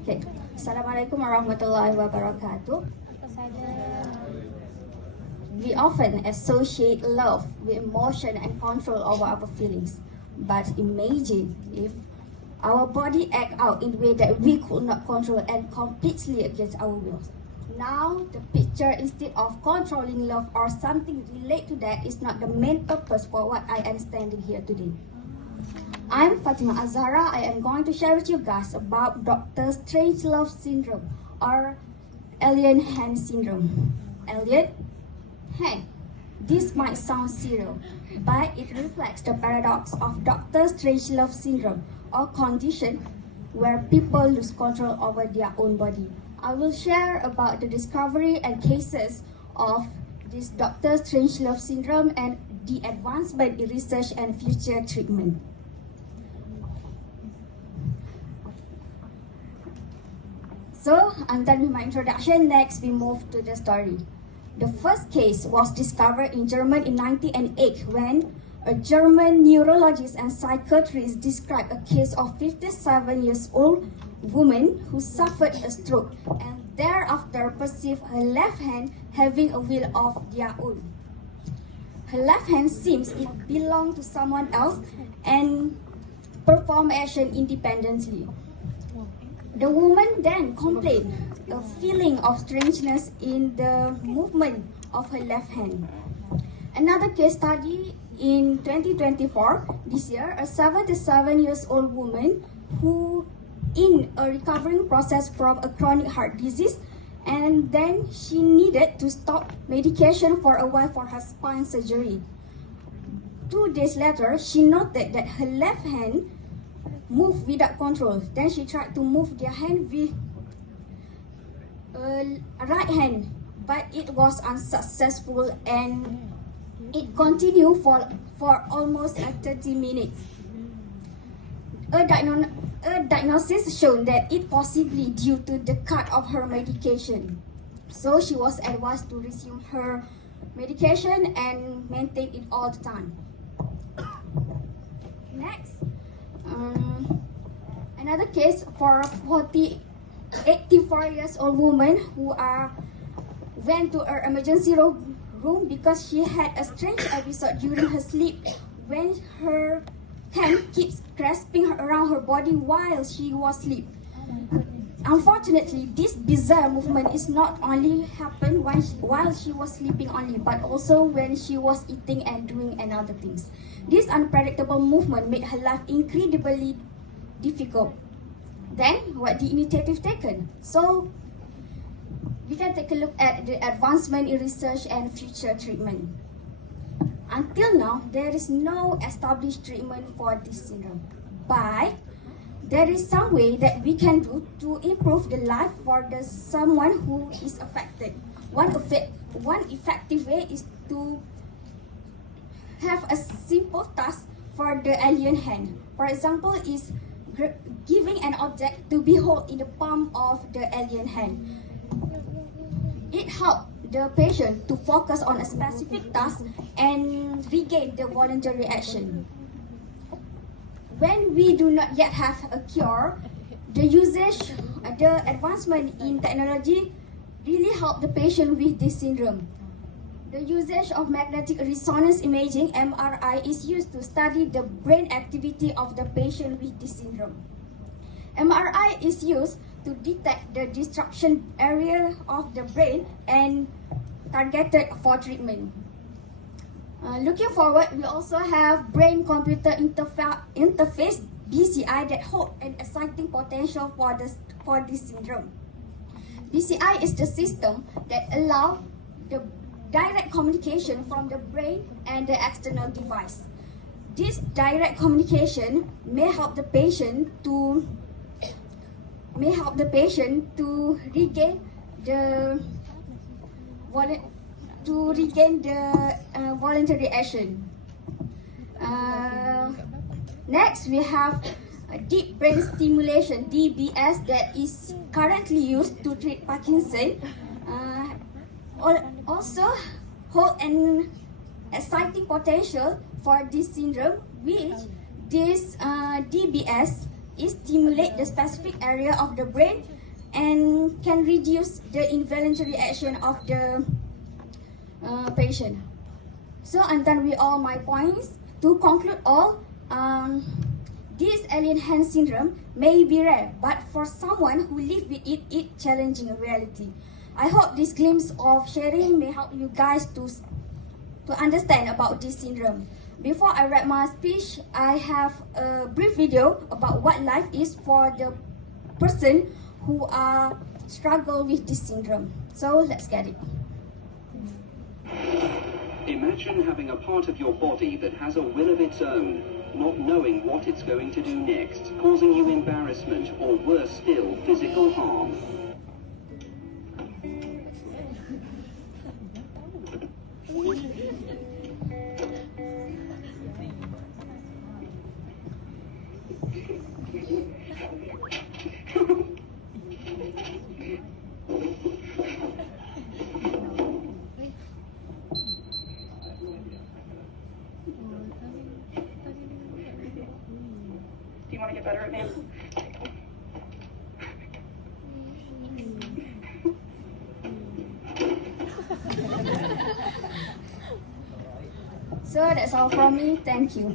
Okay. Assalamualaikum warahmatullahi wabarakatuh. We often associate love with emotion and control over our feelings. But imagine if our body act out in a way that we could not control and completely against our will. Now, the picture instead of controlling love or something related to that is not the main purpose for what I am standing here today. I'm Fatimah Azzahrah. I am going to share with you guys about Dr. Strangelove syndrome or alien hand syndrome. Alien hand. This might sound serious, but it reflects the paradox of Dr. Strangelove syndrome or condition where people lose control over their own body. I will share about the discovery and cases of this Dr. Strangelove syndrome and the advancement in research and future treatment. So, I'm done with my introduction. Next, we move to the story. The first case was discovered in Germany in 1908 when a German neurologist and psychiatrist described a case of 57-year-old woman who suffered a stroke and thereafter perceived her left hand having a will of their own. Her left hand seems it belonged to someone else and performed action independently. The woman then complained a feeling of strangeness in the movement of her left hand. Another case study in 2024, this year, a 77-year-old woman who in a recovering process from a chronic heart disease, and then she needed to stop medication for a while for her spine surgery. 2 days later, she noted that her left hand moved without control. Then she tried to move their hand with right hand, but it was unsuccessful and it continued for almost 30 minutes. A diagnosis shown that it possibly due to the cut of her medication. So she was advised to resume her medication and maintain it all the time. Next. Another case for a 84-year-old woman who went to her emergency room because she had a strange episode during her sleep when her hand keeps grasping around her body while she was asleep. Unfortunately, this bizarre movement is not only happened while she was sleeping only, but also when she was eating and doing other things. This unpredictable movement made her life incredibly difficult. Then, what the initiative taken? So, we can take a look at the advancement in research and future treatment. Until now, there is no established treatment for this syndrome, but there is some way that we can do to improve the life for someone who is affected. One effective way is to have a simple task for the alien hand. For example, is giving an object to be held in the palm of the alien hand. It helps the patient to focus on a specific task and regain the voluntary action. When we do not yet have a cure, the advancement in technology really help the patient with this syndrome. The usage of magnetic resonance imaging (MRI) is used to study the brain activity of the patient with this syndrome. MRI is used to detect the disruption area of the brain and targeted for treatment. Looking forward, we also have brain-computer interface (BCI) that hold an exciting potential for this syndrome. BCI is the system that allows the direct communication from the brain and the external device. This direct communication may help the patient to regain the voluntary action. Next, we have deep brain stimulation (DBS) that is currently used to treat Parkinson. Also hold an exciting potential for this syndrome, which this DBS It stimulates the specific area of the brain and can reduce the involuntary action of the patient. So I'm done with all my points. To conclude all, this alien hand syndrome may be rare, but for someone who lives with it, it's challenging reality. I hope this glimpse of sharing may help you guys to understand about this syndrome. Before I wrap my speech, I have a brief video about what life is for the person who struggle with this syndrome. So let's get it. Imagine having a part of your body that has a will of its own, not knowing what it's going to do next, causing you embarrassment or worse still, physical harm. Do you want to get better at me? So that's all from me. Thank you.